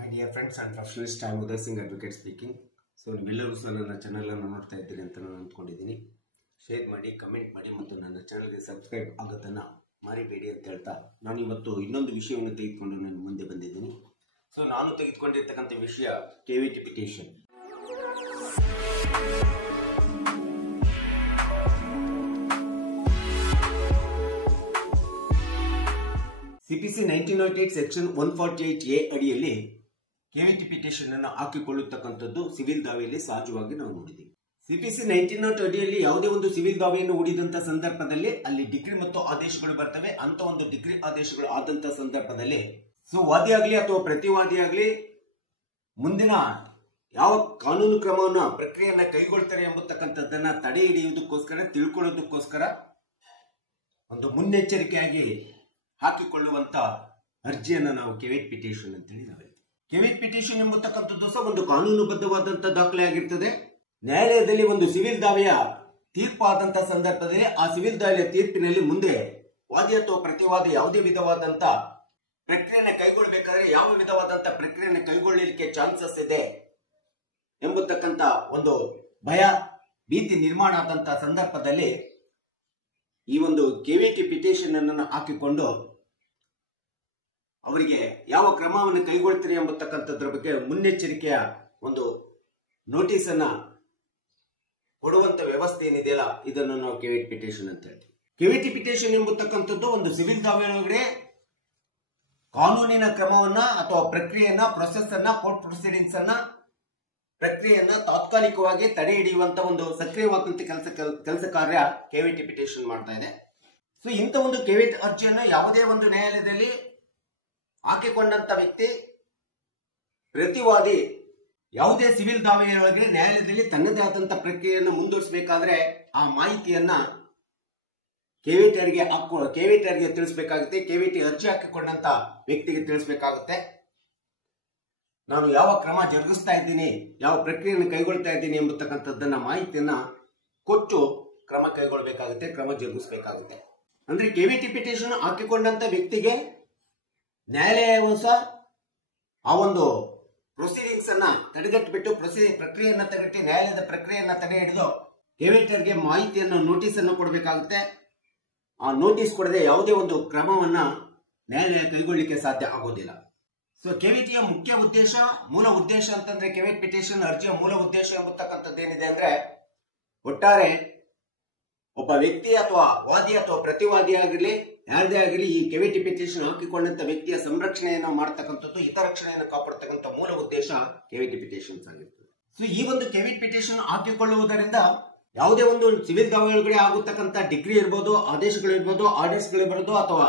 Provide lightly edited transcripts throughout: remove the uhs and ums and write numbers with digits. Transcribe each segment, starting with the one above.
My dear friends and professionals, I am Uday Singh, advocate speaking. So, ನೀವೆಲ್ಲರೂ ಸಹ ನನ್ನ channel ಅನ್ನು ನೋಡ್ತಾ ಇದ್ದೀರಿ ಅಂತ ನಾನು ಅಂದ್ಕೊಂಡಿದ್ದೀನಿ. ಶೇರ್ ಮಾಡಿ, ಕಮೆಂಟ್ ಮಾಡಿ ಮತ್ತು ನನ್ನ ಚಾನೆಲ್ಗೆ ಸಬ್ಸ್ಕ್ರೈಬ್ ಆಗೋದನ್ನು ಮರಿಬೇಡಿ ಅಂತ ಹೇಳ್ತಾ ನಾನು ಇವತ್ತು ಇನ್ನೊಂದು ವಿಷಯವನ್ನು ತೆಗೆದುಕೊಂಡು ನಾನು ಮುಂದೆ ಬಂದಿದ್ದೀನಿ. ಸೊ ನಾನು ತೆಗೆದುಕೊಂಡಿರ್ತಕ್ಕಂಥ ವಿಷಯ KVT petition. CPC 1908 section 148A ಅಡಿಯಲ್ಲಿ ಕೆವಿಟಿ ಪಿಟಿಷನ್ ಅನ್ನು ಹಾಕಿಕೊಳ್ಳತಕ್ಕಂಥದ್ದು ಸಿವಿಲ್ ದಾವೆಯಲ್ಲಿ ಸಹಜವಾಗಿ ನಾವು ನೋಡಿದ್ದೀವಿ. ಸಿಪಿಸಿ 1908 ಅಡಿಯಲ್ಲಿ ಯಾವುದೇ ಒಂದು ಸಿವಿಲ್ ದಾವೆಯನ್ನು ಹೂಡಿದಂತ ಸಂದರ್ಭದಲ್ಲಿ ಅಲ್ಲಿ ಡಿಗ್ರಿ ಮತ್ತು ಆದೇಶಗಳು ಬರ್ತವೆ. ಅಂತ ಒಂದು ಡಿಗ್ರಿ ಆದೇಶಗಳು ಆದಂತ ಸಂದರ್ಭದಲ್ಲಿ ವಾದಿಯಾಗಲಿ ಅಥವಾ ಪ್ರತಿವಾದಿಯಾಗಲಿ ಮುಂದಿನ ಯಾವ ಕಾನೂನು ಕ್ರಮವನ್ನು ಪ್ರಕ್ರಿಯೆಯನ್ನ ಕೈಗೊಳ್ತಾರೆ ಎಂಬತಕ್ಕಂಥದ್ದನ್ನ ತಡೆ ಹಿಡಿಯುವುದಕ್ಕೋಸ್ಕರ ತಿಳ್ಕೊಳ್ಳೋದಕ್ಕೋಸ್ಕರ ಒಂದು ಮುನ್ನೆಚ್ಚರಿಕೆಯಾಗಿ ಹಾಕಿಕೊಳ್ಳುವಂತ ಅರ್ಜಿಯನ್ನು ನಾವು ಕೆವಿಟ್ ಪಿಟಿಷನ್ ಅಂತೇಳಿ ನಾವು ಹೇಳ್ತೀವಿ. ಕೆವಿಟ್ ಪಿಟಿಷನ್ ಎಂಬತಕ್ಕಂಥದ್ದು ಸಹ ಒಂದು ಕಾನೂನುಬದ್ಧವಾದಂತಹ ದಾಖಲೆ ಆಗಿರ್ತದೆ. ನ್ಯಾಯಾಲಯದಲ್ಲಿ ಒಂದು ಸಿವಿಲ್ ದಾವೆಯ ತೀರ್ಪು ಆದಂತ ಸಂದರ್ಭದಲ್ಲಿ ಆ ಸಿವಿಲ್ ದಾವೆಯ ತೀರ್ಪಿನಲ್ಲಿ ಮುಂದೆ ವಾದಿ ಅಥವಾ ಪ್ರತಿವಾದಿ ಯಾವುದೇ ವಿಧವಾದಂತ ಪ್ರಕ್ರಿಯೆಯನ್ನು ಕೈಗೊಳ್ಳಬೇಕಾದ್ರೆ ಯಾವ ವಿಧವಾದಂತ ಪ್ರಕ್ರಿಯೆಯನ್ನು ಕೈಗೊಳ್ಳಲಿಕ್ಕೆ ಚಾನ್ಸಸ್ ಇದೆ ಎಂಬತಕ್ಕಂತ ಒಂದು ಭಯ ಭೀತಿ ನಿರ್ಮಾಣ ಆದಂತ ಸಂದರ್ಭದಲ್ಲಿ ಈ ಒಂದು ಕೆವಿಟಿ ಪಿಟಿಷನ್ ಅನ್ನು ಹಾಕಿಕೊಂಡು ಅವರಿಗೆ ಯಾವ ಕ್ರಮವನ್ನು ಕೈಗೊಳ್ತೀರಿ ಎಂಬತಕ್ಕಂಥದ್ರ ಬಗ್ಗೆ ಮುನ್ನೆಚ್ಚರಿಕೆಯ ಒಂದು ನೋಟಿಸ್ ಅನ್ನ ಕೊಡುವಂತ ವ್ಯವಸ್ಥೆ ಏನಿದೆಯಲ್ಲ ಇದನ್ನು ನಾವು ಕೆವಿಟಿ ಪಿಟಿಷನ್ ಅಂತ ಹೇಳ್ತೀವಿ. ಕೆವಿಟಿ ಪಿಟಿಷನ್ ಎಂಬತಕ್ಕಂಥದ್ದು ಒಂದು ಸಿವಿಲ್ ದಾವೆ ಒಳಗಡೆ ಕಾನೂನಿನ ಕ್ರಮವನ್ನ ಅಥವಾ ಪ್ರಕ್ರಿಯೆಯನ್ನ ಪ್ರೊಸೆಸ್ ಅನ್ನ ಕೋರ್ಟ್ ಪ್ರೊಸೀಡಿಂಗ್ಸ್ ಅನ್ನ ಪ್ರಕ್ರಿಯೆಯನ್ನ ತಾತ್ಕಾಲಿಕವಾಗಿ ತಡೆ ಹಿಡಿಯುವಂತ ಒಂದು ಸಕ್ರಿಯವಾದಂತ ಕೆಲಸ ಕಾರ್ಯ ಕೆವಿಟಿ ಪಿಟಿಷನ್ ಮಾಡ್ತಾ ಇದೆ. ಸೊ ಇಂಥ ಒಂದು ಕೆವಿಟ್ ಅರ್ಜಿಯನ್ನು ಯಾವುದೇ ಒಂದು ನ್ಯಾಯಾಲಯದಲ್ಲಿ ಹಾಕಿಕೊಂಡಂತ ವ್ಯಕ್ತಿ ಪ್ರತಿವಾದಿ ಯಾವುದೇ ಸಿವಿಲ್ ದಾವೆಯೊಳಗೆ ನ್ಯಾಯಾಲಯದಲ್ಲಿ ತನ್ನದೇ ಆದಂತ ಪ್ರಕ್ರಿಯೆಯನ್ನು ಮುಂದುವರಿಸಬೇಕಾದ್ರೆ ಆ ಮಾಹಿತಿಯನ್ನ ಕೆವಿಟಿಯರಿಗೆ ತಿಳಿಸಬೇಕಾಗುತ್ತೆ. ಕೆವಿಟಿ ಅರ್ಜಿ ಹಾಕಿಕೊಂಡಂತ ವ್ಯಕ್ತಿಗೆ ತಿಳಿಸಬೇಕಾಗುತ್ತೆ. ನಾನು ಯಾವ ಕ್ರಮ ಜರುಗಿಸ್ತಾ ಇದ್ದೀನಿ, ಯಾವ ಪ್ರಕ್ರಿಯೆಯನ್ನು ಕೈಗೊಳ್ತಾ ಇದ್ದೀನಿ ಎಂಬತಕ್ಕಂಥದ್ದನ್ನ ಮಾಹಿತಿಯನ್ನ ಕೊಟ್ಟು ಕ್ರಮ ಕೈಗೊಳ್ಳಬೇಕಾಗುತ್ತೆ, ಕ್ರಮ ಜರುಗಿಸಬೇಕಾಗುತ್ತೆ. ಅಂದ್ರೆ ಕೆವಿಟಿ ಪಿಟಿಷನ್ ಹಾಕಿಕೊಂಡಂತ ವ್ಯಕ್ತಿಗೆ ನ್ಯಾಯಾಲಯವು ಸಹ ಆ ಒಂದು ಪ್ರೊಸೀಡಿಂಗ್ಸ್ ಅನ್ನ ತಡೆಗಟ್ಟಿಬಿಟ್ಟು ಪ್ರಕ್ರಿಯೆಯನ್ನ ತಡೆಗಟ್ಟಿ ನ್ಯಾಯಾಲಯದ ಪ್ರಕ್ರಿಯೆಯನ್ನ ತಡೆ ಹಿಡಿದು ಕೆವಿಟಿಯರಿಗೆ ಮಾಹಿತಿಯನ್ನು ನೋಟಿಸ್ ಅನ್ನು ಕೊಡಬೇಕಾಗುತ್ತೆ. ಆ ನೋಟಿಸ್ ಕೊಡದೆ ಯಾವುದೇ ಒಂದು ಕ್ರಮವನ್ನ ನ್ಯಾಯಾಲಯ ಕೈಗೊಳ್ಳಲಿಕ್ಕೆ ಸಾಧ್ಯ ಆಗೋದಿಲ್ಲ. ಸೊ ಕೆವಿಟಿಯ ಮುಖ್ಯ ಉದ್ದೇಶ, ಮೂಲ ಉದ್ದೇಶ ಅಂತಂದ್ರೆ ಕೆವಿಟ್ ಪಿಟಿಷನ್ ಅರ್ಜಿಯ ಮೂಲ ಉದ್ದೇಶ ಎಂಬತಕ್ಕಂಥದ್ದು ಏನಿದೆ ಅಂದ್ರೆ ಒಟ್ಟಾರೆ ಒಬ್ಬ ವ್ಯಕ್ತಿ ಅಥವಾ ವಾದಿ ಅಥವಾ ಪ್ರತಿವಾದಿ ಆಗಿರಲಿ ಯಾರದೇ ಆಗಿರಲಿ ಈ ಕೆವಿಟಿ ಪಿಟಿಷನ್ ಹಾಕಿಕೊಂಡಂತ ವ್ಯಕ್ತಿಯ ಸಂರಕ್ಷಣೆಯನ್ನು ಮಾಡತಕ್ಕಂಥದ್ದು, ಹಿತರಕ್ಷಣೆಯನ್ನು ಕಾಪಾಡತಕ್ಕಂಥ ಮೂಲ ಉದ್ದೇಶ ಕೆವಿಟಿ ಪಿಟಿಷನ್ಸ್ ಆಗಿರ್ತದೆ. ಸೊ ಈ ಒಂದು ಕೆವಿಟ್ ಪಿಟಿಷನ್ ಹಾಕಿಕೊಳ್ಳುವುದರಿಂದ ಯಾವುದೇ ಒಂದು ಸಿವಿಲ್ ದಾವೆ ಒಳಗಡೆ ಆಗುತ್ತಕ್ಕಂಥ ಡಿಗ್ರಿ ಇರ್ಬೋದು, ಆದೇಶಗಳು ಇರ್ಬೋದು, ಆರ್ಡರ್ಸ್ಗಳು ಇರ್ಬೋದು ಅಥವಾ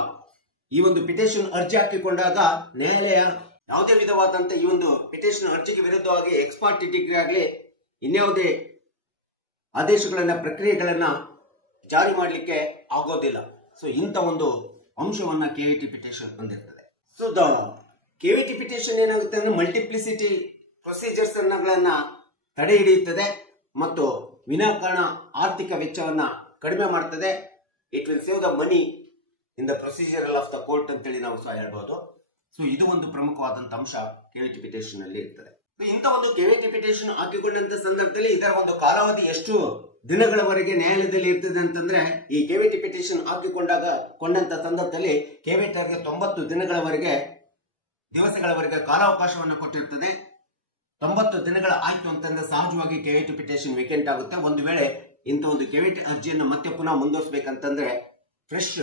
ಈ ಒಂದು ಪಿಟಿಷನ್ ಅರ್ಜಿ ಹಾಕಿಕೊಂಡಾಗ ನ್ಯಾಯಾಲಯ ಯಾವುದೇ ವಿಧವಾದಂತ ಈ ಒಂದು ಪಿಟಿಷನ್ ಅರ್ಜಿಗೆ ವಿರುದ್ಧವಾಗಿ ಎಕ್ಸ್ಪಾರ್ಟಿ ಡಿಗ್ರಿ ಆಗಲಿ ಇನ್ಯಾವುದೇ ಆದೇಶಗಳನ್ನ ಪ್ರಕ್ರಿಯೆಗಳನ್ನ ಜಾರಿ ಮಾಡಲಿಕ್ಕೆ ಆಗೋದಿಲ್ಲ. ಸೊ ಇಂಥ ಒಂದು ಅಂಶವನ್ನ ಕೆವಿಟಿ ಪಿಟಿಷನ್ ಹೊಂದಿರ್ತದೆ. ಸೊ ದ ಕೆವಿಟಿ ಪಿಟಿಷನ್ ಏನಾಗುತ್ತೆ ಅಂದ್ರೆ ಮಲ್ಟಿಪ್ಲಿಸಿಟಿ ಪ್ರೊಸೀಜರ್ಸ್ ಗಳನ್ನ ತಡೆ ಹಿಡಿಯುತ್ತದೆ ಮತ್ತು ವಿನಾಕಾರಣ ಆರ್ಥಿಕ ವೆಚ್ಚವನ್ನ ಕಡಿಮೆ ಮಾಡ್ತದೆ. It will save the money in the procedural of the court ಅಂತೇಳಿ ನಾವು ಸಹ ಹೇಳ್ಬಹುದು. ಸೊ ಇದು ಒಂದು ಪ್ರಮುಖವಾದಂತ ಅಂಶ ಕೆವಿಟಿ ಪಿಟಿಷನ್ ಅಲ್ಲಿ ಇರ್ತದೆ. ಇಂಥ ಒಂದು ಕೆವಿಟಿ ಪಿಟಿಷನ್ ಹಾಕಿಕೊಂಡಂತ ಸಂದರ್ಭದಲ್ಲಿ ಇದರ ಒಂದು ಕಾಲಾವಧಿ ಎಷ್ಟು ದಿನಗಳವರೆಗೆ ನ್ಯಾಯಾಲಯದಲ್ಲಿ ಇರ್ತದೆ ಅಂತಂದ್ರೆ ಈ ಕೆವಿಟಿ ಪಿಟಿಷನ್ ಕೊಂಡಂತ ಸಂದರ್ಭದಲ್ಲಿ ಕೆವಿಟಿಯರಿಗೆ 90 ದಿವಸಗಳವರೆಗೆ ಕಾಲಾವಕಾಶವನ್ನು ಕೊಟ್ಟಿರ್ತದೆ. 90 ದಿನಗಳ ಆಯ್ತು ಅಂತಂದ್ರೆ ಸಹಜವಾಗಿ ಕೆವಿಟಿ ಪಿಟಿಷನ್ ವೇಕೆಂಟ್ ಆಗುತ್ತೆ. ಒಂದು ವೇಳೆ ಇಂಥ ಒಂದು ಕೆವಿಟಿ ಅರ್ಜಿಯನ್ನು ಮತ್ತೆ ಪುನಃ ಮುಂದುವರಿಸಬೇಕಂತಂದ್ರೆ ಫ್ರೆಶ್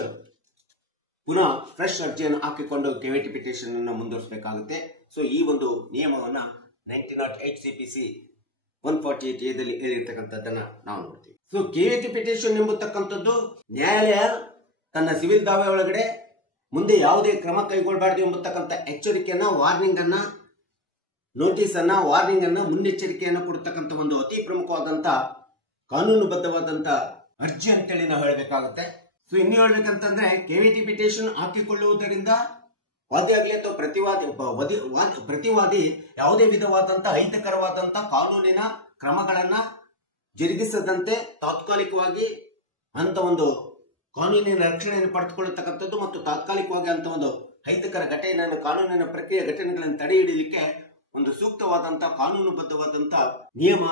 ಅರ್ಜಿಯನ್ನು ಹಾಕಿಕೊಂಡು ಕೆವಿಟಿ ಪಿಟಿಷನ್ ಅನ್ನು ಮುಂದುವರಿಸಬೇಕಾಗುತ್ತೆ. ಸೊ ಈ ಒಂದು ನಿಯಮವನ್ನ 1908 ಸಿಪಿಸಿ 148A ದಲ್ಲಿ ಹೇಳಿರ್ತಕ್ಕಂಥದ್ದನ್ನ ನಾವು ನೋಡ್ತೀವಿ. ಸೊ ಕೆವಿಟಿ ಪಿಟಿಷನ್ ಎಂಬತಕ್ಕಂಥದ್ದು ನ್ಯಾಯಾಲಯ ತನ್ನ ಸಿವಿಲ್ ದಾವೆ ಒಳಗಡೆ ಮುಂದೆ ಯಾವುದೇ ಕ್ರಮ ಕೈಗೊಳ್ಳಬಾರದು ಎಂಬತಕ್ಕಂಥ ಎಚ್ಚರಿಕೆಯನ್ನ, ವಾರ್ನಿಂಗ್ ಅನ್ನ, ನೋಟಿಸ್ ಅನ್ನ, ಮುನ್ನೆಚ್ಚರಿಕೆಯನ್ನು ಕೊಡ್ತಕ್ಕಂಥ ಒಂದು ಅತಿ ಪ್ರಮುಖವಾದಂತ ಕಾನೂನುಬದ್ಧವಾದಂತ ಅರ್ಜಿ ಅಂತೇಳಿ ನಾವು ಹೇಳಬೇಕಾಗುತ್ತೆ. ಸೊ ಇನ್ನು ಹೇಳ್ಬೇಕಂತಂದ್ರೆ ಕೆವಿಟಿ ಪಿಟಿಷನ್ ಹಾಕಿಕೊಳ್ಳುವುದರಿಂದ ವಾದಿ ಆಗಲಿ ಅಥವಾ ಪ್ರತಿವಾದಿ ಯಾವುದೇ ವಿಧವಾದಂತ ಅಹಿತಕರವಾದಂತ ಕಾನೂನಿನ ಕ್ರಮಗಳನ್ನ ಜರುಗಿಸದಂತೆ ತಾತ್ಕಾಲಿಕವಾಗಿ ಅಂತ ಒಂದು ಕಾನೂನಿನ ರಕ್ಷಣೆಯನ್ನು ಪಡೆದುಕೊಳ್ಳತಕ್ಕಂಥದ್ದು ಮತ್ತು ತಾತ್ಕಾಲಿಕವಾಗಿ ಅಂತ ಒಂದು ಅಹಿತಕರ ಘಟನೆಯನ್ನು ಕಾನೂನಿನ ಪ್ರಕ್ರಿಯೆ ಘಟನೆಗಳನ್ನು ತಡೆ ಹಿಡಿಯಲಿಕ್ಕೆ ಒಂದು ಸೂಕ್ತವಾದಂತ ಕಾನೂನುಬದ್ಧವಾದಂತ ನಿಯಮ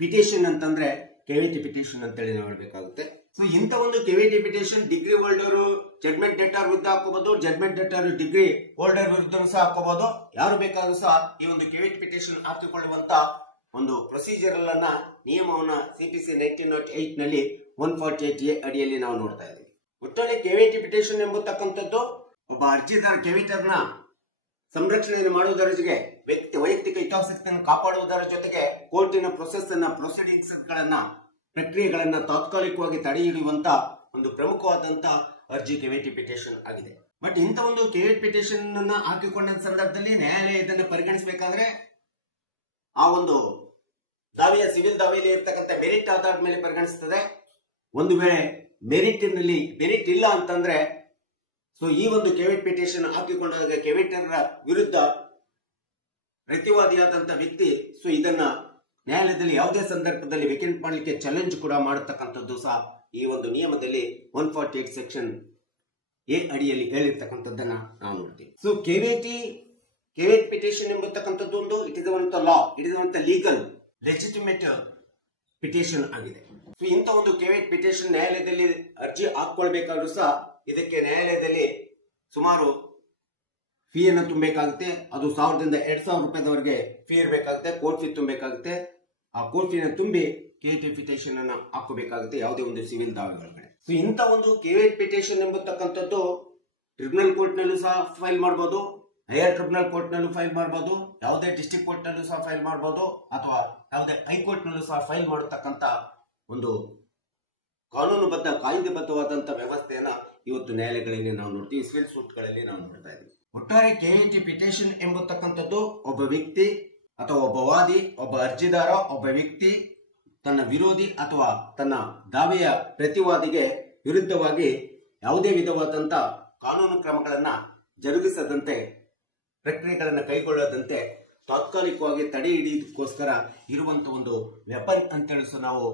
ಪಿಟಿಷನ್ ಅಂತಂದ್ರೆ ಕೆವಿಟಿ ಪಿಟಿಷನ್ ಅಂತೇಳಿ ನಾವು ಹೇಳ್ಬೇಕಾಗುತ್ತೆ. ಸೊ ಇಂಥ ಒಂದು caveat petition degree holder judgment debtor ವಿರುದ್ಧ ಹಾಕೋಬಹುದು, ಜಡ್ಮೆಂಟ್ ಡೇಟರ್ ಡಿಗ್ರಿ ಹೋಲ್ಡರ್ ವಿರುದ್ಧ ಸಹ ಹಾಕೋಬಹುದು. ಯಾರು ಬೇಕಾದ್ರೂ ಸಹ ಈ ಒಂದು ಕೆವಿಟಿ ಪಿಟಿಷನ್ ಹಾಕಿಕೊಳ್ಳುವಂತ ಒಂದು ಪ್ರೊಸೀಜರ್ ಅನ್ನ ನಿಯಮವನ್ನ ಸಿಪಿಸಿ 1908 ನಲ್ಲಿ 148A ಅಡಿಯಲ್ಲಿ ನಾವು ನೋಡ್ತಾ ಇದ್ದೀವಿ. ಒಟ್ಟಲ್ಲಿ ಕೆವಿಟಿ ಪಿಟಿಷನ್ ಎಂಬತಕ್ಕಂಥದ್ದು ಒಬ್ಬ ಅರ್ಜಿದಾರ ಕೆವಿಟರ್ನ ಸಂರಕ್ಷಣೆಯನ್ನು ಮಾಡುವುದರ ಜೊತೆಗೆ ವೈಯಕ್ತಿಕ ಹಿತಾಸಕ್ತಿಯನ್ನು ಕಾಪಾಡುವುದರ ಜೊತೆಗೆ ಕೋರ್ಟಿನ ಪ್ರೊಸೀಡಿಂಗ್ಸ್ ಗಳನ್ನ ಪ್ರಕ್ರಿಯೆಗಳನ್ನ ತಾತ್ಕಾಲಿಕವಾಗಿ ತಡೆ ಹಿಡಿಯುವಂತ ಒಂದು ಪ್ರಮುಖವಾದಂತ ಅರ್ಜಿ ಕೆವಿಟಿ ಪಿಟಿಷನ್ ಆಗಿದೆ. ಬಟ್ ಇಂಥ ಒಂದು ಕೆವಿಟಿ ಪಿಟಿಷನ್ ಅನ್ನ ಹಾಕಿಕೊಂಡ ಸಂದರ್ಭದಲ್ಲಿ ನ್ಯಾಯಾಲಯ ಇದನ್ನು ಪರಿಗಣಿಸಬೇಕಾದ್ರೆ ಆ ಒಂದು ದಾವೆಯ ಸಿವಿಲ್ ದಾವೆಯಲ್ಲಿ ಇರ್ತಕ್ಕಂಥ ಮೆರಿಟ್ ಆಧಾರದ ಮೇಲೆ ಪರಿಗಣಿಸ್ತದೆ. ಒಂದು ವೇಳೆ ಮೆರಿಟ್ ಇಲ್ಲ ಅಂತಂದ್ರೆ ಸೊ ಈ ಒಂದು ಕೆವಿಟಿ ಪಿಟಿಷನ್ ಹಾಕಿಕೊಂಡಾಗ ಕೆವಿಟರ್ ವಿರುದ್ಧ ಪ್ರತಿವಾದಿಯಾದಂತ ವ್ಯಕ್ತಿ ಸೊ ಇದನ್ನ ನ್ಯಾಯಾಲಯದಲ್ಲಿ ಯಾವುದೇ ಸಂದರ್ಭದಲ್ಲಿ ವೇಕೆಂಟ್ ಮಾಡಲಿಕ್ಕೆ ಚಾಲೆಂಜ್ ಕೂಡ ಮಾಡತಕ್ಕಂಥದ್ದು ಸಹ ಈ ಒಂದು ನಿಯಮದಲ್ಲಿ 148 ಸೆಕ್ಷನ್ ಎ ಅಡಿಯಲ್ಲಿ ಹೇಳಿರ್ತಕ್ಕಂಥದ್ದನ್ನ ನಾವು ನೋಡ್ತೀವಿ. ಸೊ ಕೆವಿಟಿ ಪಿಟಿಷನ್ ಎಂಬತಕ್ಕಂಥದ್ದು ಒಂದು it is law, it is legal legitimate petition ಆಗಿದೆ. ಸೊ ಇಂಥ ಒಂದು ಕೆವಿಟಿ ಪಿಟಿಷನ್ ನ್ಯಾಯಾಲಯದಲ್ಲಿ ಅರ್ಜಿ ಹಾಕೊಳ್ಬೇಕಾದ್ರೂ ಸಹ ಇದಕ್ಕೆ ನ್ಯಾಯಾಲಯದಲ್ಲಿ ಸುಮಾರು ಫೀಯನ್ನು ತುಂಬಬೇಕಾಗುತ್ತೆ. ಅದು 1000 ರಿಂದ 2000 ರೂಪಾಯಿದವರೆಗೆ ಫೀ ಇರಬೇಕಾಗುತ್ತೆ. ಕೋರ್ಟ್ ಫೀ ತುಂಬಬೇಕಾಗುತ್ತೆ. ಆ ಕೋರ್ಟ್ ಫೀನ ತುಂಬಿ ಕೆವಿಟಿ ಪಿಟಿಷನ್ ಅನ್ನ ಹಾಕೋಬೇಕಾಗುತ್ತೆ ಯಾವುದೇ ಒಂದು ಸಿವಿಲ್ ದಾವೆಗಳಿಗೆ. ಸೊ ಇಂಥ ಒಂದು ಕೆವಿಟಿ ಪಿಟಿಷನ್ ಎಂಬತಕ್ಕಂಥದ್ದು ಟ್ರಿಬ್ಯುನಲ್ ಕೋರ್ಟ್ ನಲ್ಲೂ ಸಹ ಫೈಲ್ ಮಾಡಬಹುದು, ಹೈಯರ್ ಟ್ರಿಬ್ಯುನಲ್ ಕೋರ್ಟ್ ನಲ್ಲೂ ಫೈಲ್ ಮಾಡಬಹುದು, ಯಾವುದೇ ಡಿಸ್ಟ್ರಿಕ್ಟ್ ಕೋರ್ಟ್ ನಲ್ಲೂ ಸಹ ಫೈಲ್ ಮಾಡಬಹುದು, ಅಥವಾ ಯಾವುದೇ ಹೈಕೋರ್ಟ್ ನಲ್ಲೂ ಸಹ ಫೈಲ್ ಮಾಡತಕ್ಕಂತ ಒಂದು ಕಾನೂನುಬದ್ಧ ಕಾಯ್ದೆಬದ್ಧವಾದಂತ ವ್ಯವಸ್ಥೆಯನ್ನ ಇವತ್ತು ನ್ಯಾಯಾಲಯಗಳಲ್ಲಿ ನಾವು ನೋಡ್ತೀವಿ, ಸಿವಿಲ್ ಸೂಟ್ಗಳಲ್ಲಿ ನಾವು ನೋಡ್ತಾ ಇದ್ದೀವಿ. ಒಟ್ಟಾರೆ ಕೆವಿಟಿ ಪಿಟಿಷನ್ ಎಂಬತಕ್ಕಂಥದ್ದು ಒಬ್ಬ ವ್ಯಕ್ತಿ ಅಥವಾ ಒಬ್ಬ ವಾದಿ, ಒಬ್ಬ ಅರ್ಜಿದಾರ, ಒಬ್ಬ ವ್ಯಕ್ತಿ ತನ್ನ ವಿರೋಧಿ ಅಥವಾ ತನ್ನ ದಾವೆಯ ಪ್ರತಿವಾದಿಗೆ ವಿರುದ್ಧವಾಗಿ ಯಾವುದೇ ವಿಧವಾದಂತ ಕಾನೂನು ಕ್ರಮಗಳನ್ನ ಜರುಗಿಸದಂತೆ ಪ್ರಕ್ರಿಯೆಗಳನ್ನು ಕೈಗೊಳ್ಳದಂತೆ ತಾತ್ಕಾಲಿಕವಾಗಿ ತಡೆ ಹಿಡಿಯೋದಕ್ಕೋಸ್ಕರ ಇರುವಂತ ಒಂದು ವೆಪನ್ ಅಂತೇಳಿ ನಾವು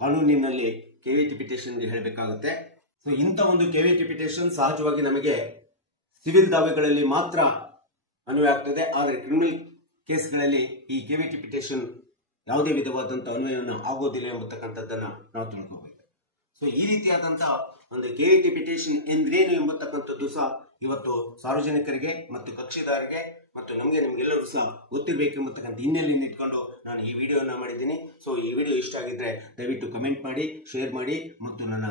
ಕಾನೂನಿನಲ್ಲಿ ಕೆವಿಟಿ ಪಿಟಿಷನ್ ಹೇಳಬೇಕಾಗುತ್ತೆ. ಸೊ ಇಂಥ ಒಂದು ಕೆವಿಟಿ ಪಿಟಿಷನ್ ಸಹಜವಾಗಿ ನಮಗೆ ಸಿವಿಲ್ ದಾವೆಗಳಲ್ಲಿ ಮಾತ್ರ ಅನ್ವಯ ಆಗ್ತದೆ. ಆದರೆ ಕ್ರಿಮಿನಲ್ ಕೇಸ್ಗಳಲ್ಲಿ ಈ ಕೆವಿಟಿ ಪಿಟಿಷನ್ ಯಾವುದೇ ವಿಧವಾದಂತಹ ಅನ್ವಯವನ್ನು ಆಗೋದಿಲ್ಲ ಎಂಬತಕ್ಕಂಥದ್ದನ್ನ ನಾವು ತಿಳ್ಕೋಬೇಕು. ಸೊ ಈ ರೀತಿಯಾದಂತಹ ಒಂದು ಕೆವಿಟಿ ಪಿಟಿಷನ್ ಎಂದ್ರೇನು ಎಂಬತಕ್ಕಂಥದ್ದು ಸಹ ಇವತ್ತು ಸಾರ್ವಜನಿಕರಿಗೆ ಮತ್ತು ಕಕ್ಷಿದಾರರಿಗೆ ಮತ್ತು ನಿಮ್ಗೆಲ್ಲರೂ ಸಹ ಗೊತ್ತಿರಬೇಕೆಂಬತಕ್ಕಂಥ ಹಿನ್ನೆಲೆಯನ್ನು ಇಟ್ಕೊಂಡು ನಾನು ಈ ವಿಡಿಯೋನ ಮಾಡಿದ್ದೀನಿ. ಸೊ ಈ ವಿಡಿಯೋ ಇಷ್ಟ ಆಗಿದ್ರೆ ದಯವಿಟ್ಟು ಕಮೆಂಟ್ ಮಾಡಿ, ಶೇರ್ ಮಾಡಿ ಮತ್ತು ನನ್ನ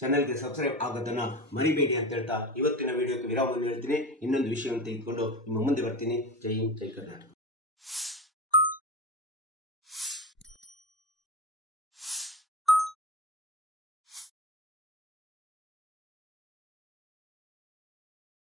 ಚಾನೆಲ್ಗೆ ಸಬ್ಸ್ಕ್ರೈಬ್ ಆಗೋದನ್ನ ಮರಿಬೇಡಿ ಅಂತ ಹೇಳ್ತಾ ಇವತ್ತಿನ ವಿಡಿಯೋಕ್ಕೆ ವಿರಾಮವನ್ನು ಹೇಳ್ತೀನಿ. ಇನ್ನೊಂದು ವಿಷಯವನ್ನು ತೆಗೆದುಕೊಂಡು ನಿಮ್ಮ ಮುಂದೆ ಬರ್ತೀನಿ. ಜೈ ಹಿಂದ್, ಜೈ ಕರ್ನಾಟಕ.